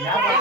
Yeah.